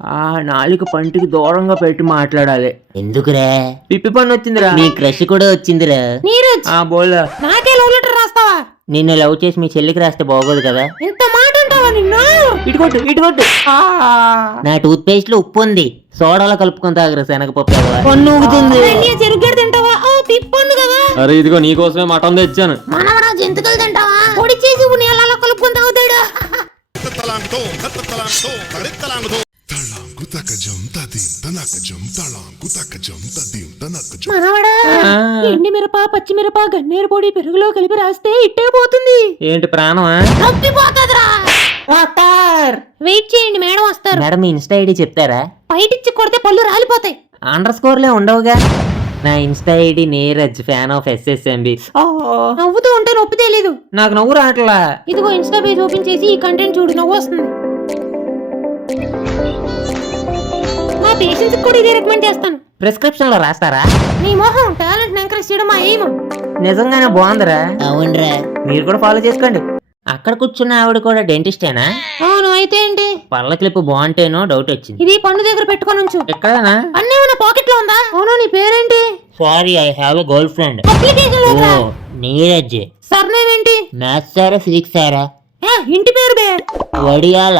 ఆ నాలుక పంటికి దూరంగా పెట్టి మాట్లాడాలి. ఎందుకురా? పిప్పి పన్ను వచ్చిందిరా. నీ క్రష్ కూడా వచ్చిందిరా. నీరజ్ ఆ బోల్దా నాకే లవ్ లెటర్ రాస్తావా? నిన్ను లవ్ చేసి మీ చెల్లికి రాస్తే బాగోదు కదా. ఇంత మాట అంటావా నిన్ను? ఇటుకొట్టు ఇటుకొట్టు. నా టూత్ పేస్ట్ లో ఉప్పు ఉంది, సోడాలో కలుపుకొని తాగరా శనగపప్పు. పన్ను ఊగుతుంది. చెరుగడ్డ తింటావా? తిప్పండు కదా. అరే ఇదిగో నీకోసమే మటన్ తెచ్చాను. మనవడా జంతుకలు తింటావా? పొడి చేసి నీళ్ళలో కలుపుకొని తాగుతాడు. మనవడా ఎండి మిరప పచ్చి మిరప గన్నేరు పొడి పెరుగులో కలిపి రాస్తే ఇట్టే పోతుంది. ఏంటి ప్రాణమా? నొప్పిపోతుందిరా. వెయిట్ చేయండి, మేడం వస్తారు. మేడం మీ ఇన్స్టా ఐడి చెప్తారా? బయటిచ్చి కొడితే పళ్ళు రాలిపోతాయి. అండర్ స్కోర్లే ఉండవుగా. నా Insta ID Neeraj, fan of SSMB. నవ్వుతూ ఉంటే నొప్పి తెలీదు. నాకు నవ్వు రావట్లా. ఇదిగో ఇన్స్టా పేజ్ ఓపెన్ చేసి ఈ కంటెంట్ చూడు, నవ్వు వస్తుంది. మా పేషెంట్స్ కూడా ఇదే రికమెండ్ చేస్తాను. ప్రిస్క్రిప్షన్ లో రాస్తారా? నీ మొహం టాలెంట్ ఎంకరేజ్ చేయడం మా ఎయిమ్. నిజంగానే బాగుందిరా. అవునరా, మీరు కూడా ఫాలో చేసుకోండి. అక్కడ కూర్చున్న ఆవిడ కూడా డెంటిస్టేనా? అవును, అయితే ఏంటి? పళ్ళ క్లిప్ బాగుంటేనో డౌట్ వచ్చింది. ఇది పన్ను దగ్గర పెట్టుకొని ఉంచు. ఎక్కడనా? అన్నేమన్నా పాకెట్ లో ఉందా? అవును, నీ పేరేంటి? Sorry, I have a girl friend. Application లో ఉందా? నీరజ్. సర్నేమ్ ఏంటి? మ్యాథ్స్ సారా ఫిజిక్స్ సారా? ఇంటి పేరు బే. వడియాల.